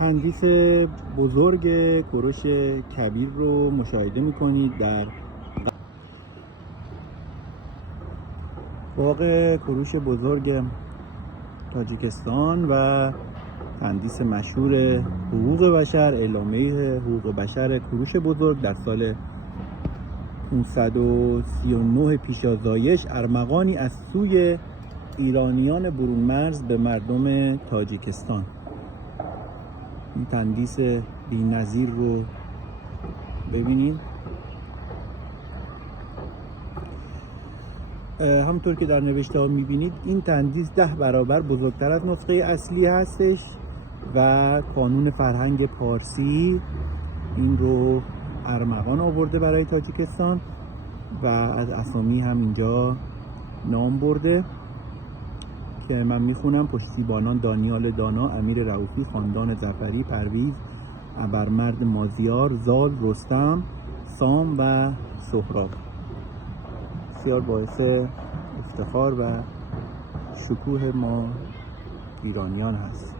تندیس بزرگ کوروش کبیر رو مشاهده میکنید در باغ کوروش بزرگ تاجیکستان و تندیس مشهور حقوق بشر، اعلامیه حقوق بشر کوروش بزرگ در سال 539 پیش از زایش، ارمغانی از سوی ایرانیان برون مرز به مردم تاجیکستان. این تندیس بی‌نظیر رو ببینید. همونطور که در نوشته ها میبینید این تندیس 10 برابر بزرگتر از نسخه اصلی هستش و کانون فرهنگ پارسی این رو ارمغان آورده برای تاجیکستان و از اسامی هم اینجا نام برده که من میخونم: پشتیبانان دانیال دانا، امیر رئوفی، خاندان ظفری، پرویز، ابرمرد مازیار، زال، رستم، سام و سهراب. بسیار باعث افتخار و شکوه ما ایرانیان هست.